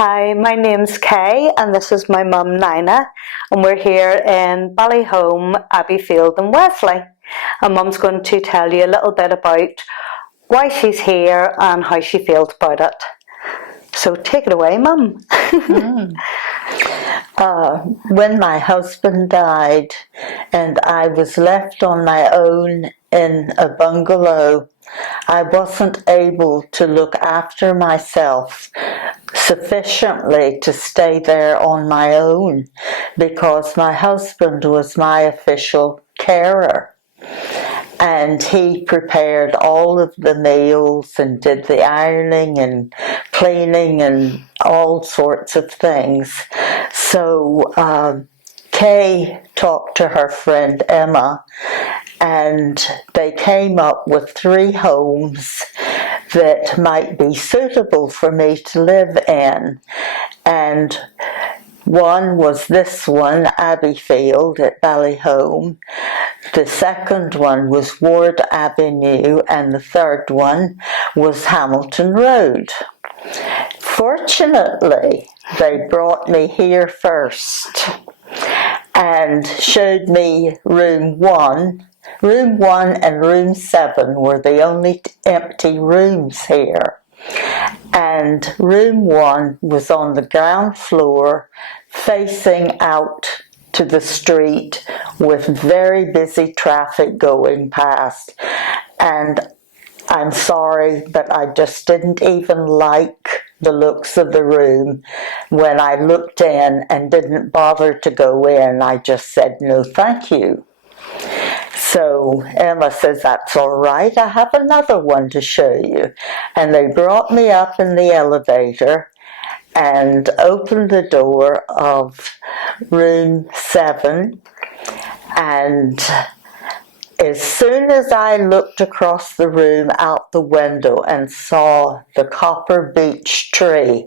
Hi, my name's Kay and this is my mum Nina, and we're here in Ballyholme, Abbeyfield and Wesley. And mum's going to tell you a little bit about why she's here and how she feels about it. So take it away, mum. When my husband died and I was left on my own in a bungalow, I wasn't able to look after myself sufficiently to stay there on my own because my husband was my official carer. And he prepared all of the meals and did the ironing and cleaning and all sorts of things. So Kay talked to her friend Emma, and they came up with 3 homes that might be suitable for me to live in. And one was this one, Abbeyfield at Ballyholme. The second one was Ward Avenue, and the third one was Hamilton Road. Fortunately, they brought me here first and showed me room 1. Room 1 and room 7 were the only empty rooms here. And room 1 was on the ground floor, facing out to the street with very busy traffic going past. And I'm sorry, but I just didn't even like the looks of the room. When I looked in and didn't bother to go in, I just said, no, thank you. So Emma says, that's all right, I have another one to show you. And they brought me up in the elevator and opened the door of room 7, and as soon as I looked across the room out the window and saw the copper beech tree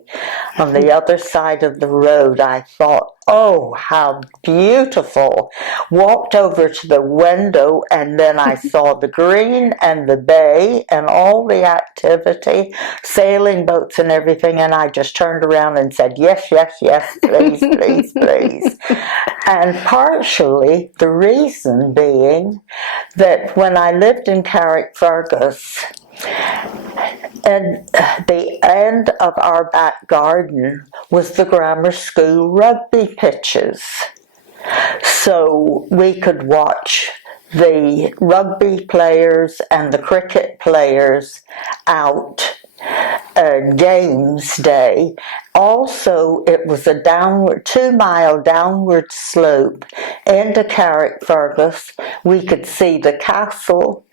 on the other side of the road, I thought, oh, how beautiful. Walked over to the window and then I saw the green and the bay and all the activity, sailing boats and everything, and I just turned around and said, yes, yes, yes, please, please, please. And partially the reason being that when I lived in Carrickfergus, at the end of our back garden was the grammar school rugby pitches. So we could watch the rugby players and the cricket players out games day. Also, it was a 2-mile downward slope into Carrickfergus. We could see the castle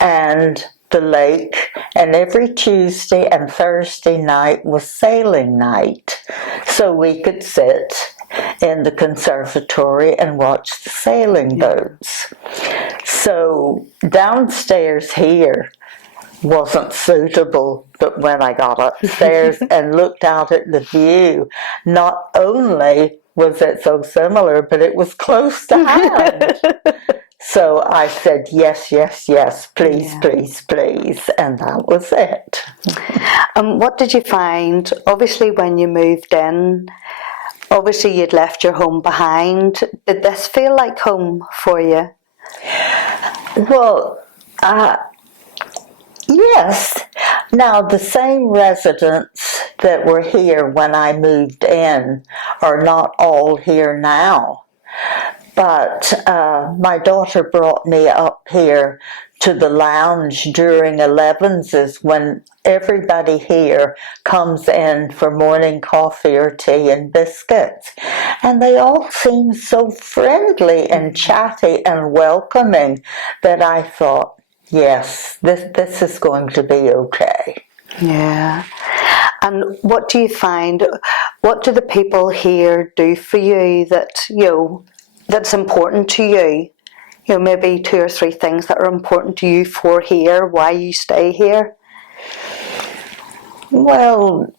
and the lake, and every Tuesday and Thursday night was sailing night. So we could sit in the conservatory and watch the sailing boats. So downstairs here wasn't suitable, but when I got upstairs and looked out at the view, not only was it so similar, but it was close to hand. So I said, yes, yes, yes, please, please, please, and that was it. What did you find, obviously when you moved in, obviously you'd left your home behind, did this feel like home for you? Well, yes. Now, the same residents that were here when I moved in are not all here now. But my daughter brought me up here to the lounge during 11s when everybody here comes in for morning coffee or tea and biscuits. And they all seem so friendly and chatty and welcoming that I thought, yes, this is going to be okay. Yeah. And what do you find, what do the people here do for you that, that's important to you? Maybe 2 or 3 things that are important to you for here, why you stay here? Well,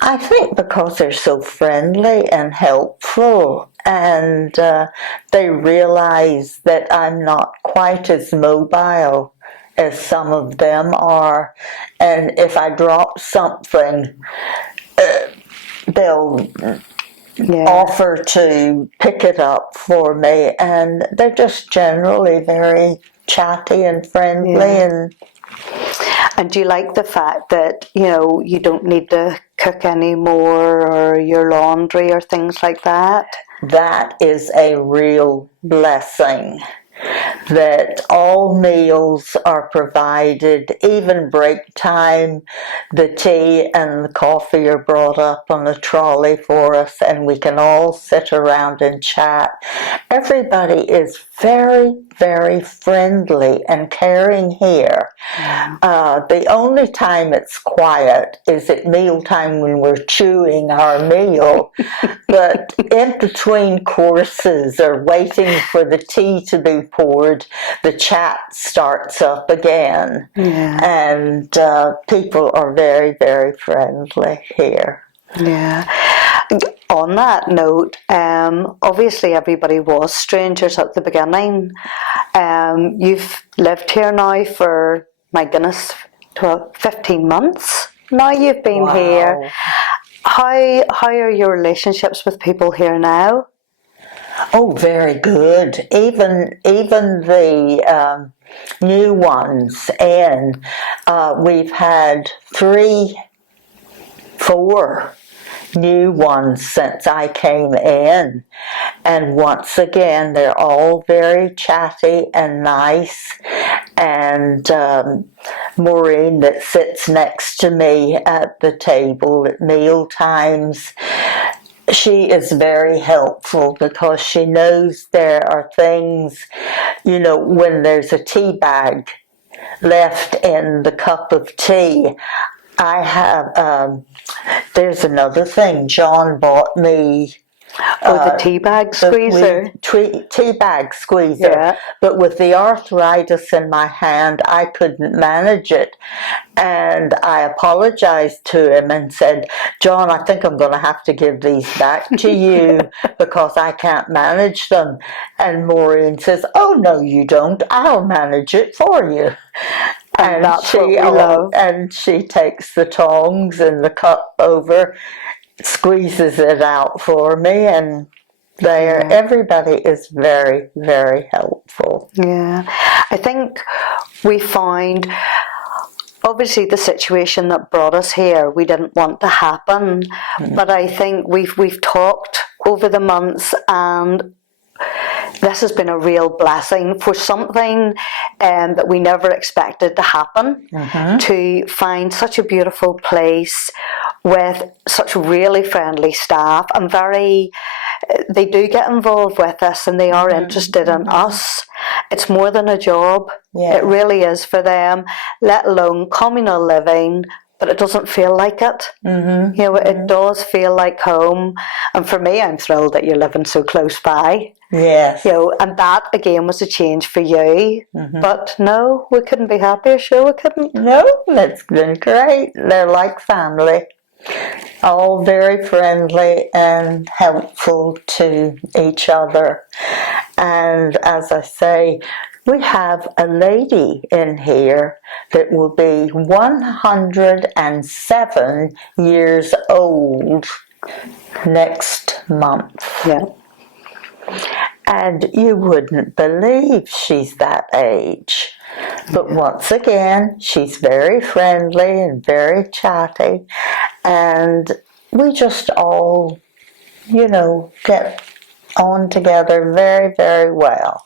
I think because they're so friendly and helpful, and they realize that I'm not quite as mobile as some of them are, and if I drop something, they'll offer to pick it up for me, and they're just generally very chatty and friendly. And do you like the fact that, you know, you don't need to cook anymore, or your laundry or things like that? That is a real blessing, that all meals are provided, even break time. The tea and the coffee are brought up on a trolley for us, and we can all sit around and chat. Everybody is very, very friendly and caring here. The only time it's quiet is at mealtime when we're chewing our meal, but in between courses or waiting for the tea to be poured, the chat starts up again. And people are very, very friendly here. On that note, obviously everybody was strangers at the beginning. You've lived here now for, my goodness, 15 months now you've been here. How are your relationships with people here now? Oh, very good. Even the new ones, and we've had 4 new ones since I came in, and once again they're all very chatty and nice. And Maureen, that sits next to me at the table at meal times, she is very helpful, because she knows there are things, you know, when there's a tea bag left in the cup of tea. I have, there's another thing. John bought me. The tea bag squeezer. Tea bag squeezer. But with the arthritis in my hand, I couldn't manage it. And I apologized to him and said, John, I think I'm going to have to give these back to you because I can't manage them. And Maureen says, oh, no, you don't. I'll manage it for you. And that's what we love. And she takes the tongs and the cup over, squeezes it out for me, and everybody is very, very helpful. I think we find, obviously the situation that brought us here, we didn't want to happen, but I think we've talked over the months, and this has been a real blessing for something that we never expected to happen, to find such a beautiful place with such really friendly staff, and they do get involved with us, and they are interested in us. It's more than a job. It really is for them, let alone communal living, but it doesn't feel like it. You know, it does feel like home. And for me, I'm thrilled that you're living so close by. Yes. You know, and that again was a change for you. But no, we couldn't be happier. Sure, we couldn't. No, it's been great. They're like family. All very friendly and helpful to each other. And as I say, we have a lady in here that will be 107 years old next month. And you wouldn't believe she's that age. But once again, she's very friendly and very chatty. And we just all, you know, get on together very, very well.